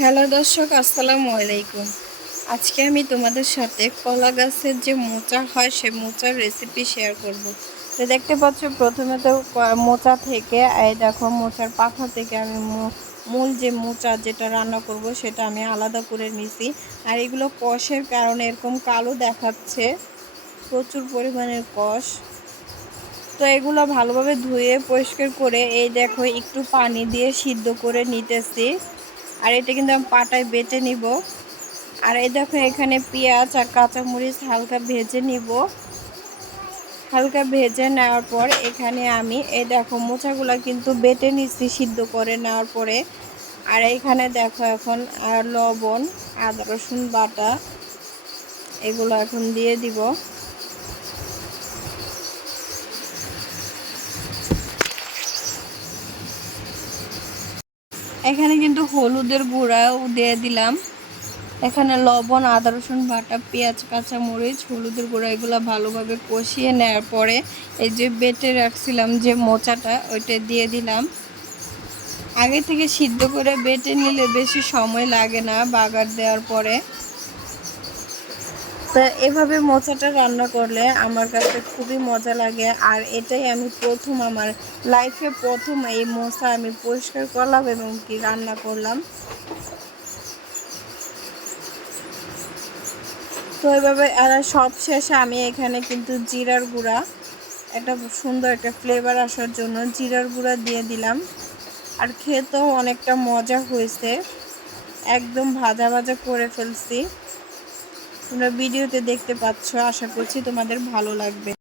Hello দর্শক, আসসালামু আলাইকুম। আজকে আমি তোমাদের সাথে কলা গাছের যে মোচা হয় সে মোচার রেসিপি শেয়ার করব। তো দেখতে পাচ্ছ, প্রথমে তো মোচা থেকে, এই দেখো মোচার পাখা থেকে আমি মূল যে মোচা যেটা রান্না করব, সেটা আমি আলাদা করে নিছি। আর এগুলো কষের কারণে এরকম কালো দেখাচ্ছে। প্রচুর পরিমাণের কষ। তো এগুলো ভালোভাবে ধুয়ে পরিষ্কার করে, এই দেখো একটু পানি দিয়ে সিদ্ধ করে নিতেছি। আর এটা কিন্তু আমি পাটায় বেটে নিব। আর এই দেখো, এখানে পেঁয়াজ আর কাঁচামরিচ হালকা ভেজে নিব। হালকা ভেজে নেওয়ার পর এখানে আমি, এই দেখো, মোচাগুলো কিন্তু বেটে নিচ্ছি সিদ্ধ করে নেওয়ার পরে। আর এইখানে দেখো এখন লবণ, আদা রসুন বাটা, এগুলো এখন দিয়ে দিব। এখানে কিন্তু হলুদের গুঁড়াও দিয়ে দিলাম। এখানে লবণ, আদা, রসুন, বাটা, পেঁয়াজ কাঁচা মরিচ হলুদের গুঁড়া এগুলো ভালোভাবে কষিয়ে নেওয়ার পরে এই যে বেটে রাখছিলাম যে মোচাটা, ওইটা দিয়ে দিলাম। আগে থেকে সিদ্ধ করে বেটে নিলে বেশি সময় লাগে না বাগার দেওয়ার পরে। তা এভাবে মোচাটা রান্না করলে আমার কাছে খুবই মজা লাগে। আর এটাই আমি প্রথম আমার লাইফে প্রথম এই মোচা আমি পরিষ্কার করলাম এবং কি রান্না করলাম। তো এভাবে সব শেষে আমি এখানে কিন্তু জিরার গুঁড়া, একটা সুন্দর একটা ফ্লেভার আসার জন্য জিরার গুঁড়া দিয়ে দিলাম। আর খেতেও অনেকটা মজা হয়েছে। একদম ভাজা ভাজা করে ফেলছি। তোমরা ভিডিওতে দেখতে পাচ্ছ আশা করছি তোমাদের ভালো লাগবে।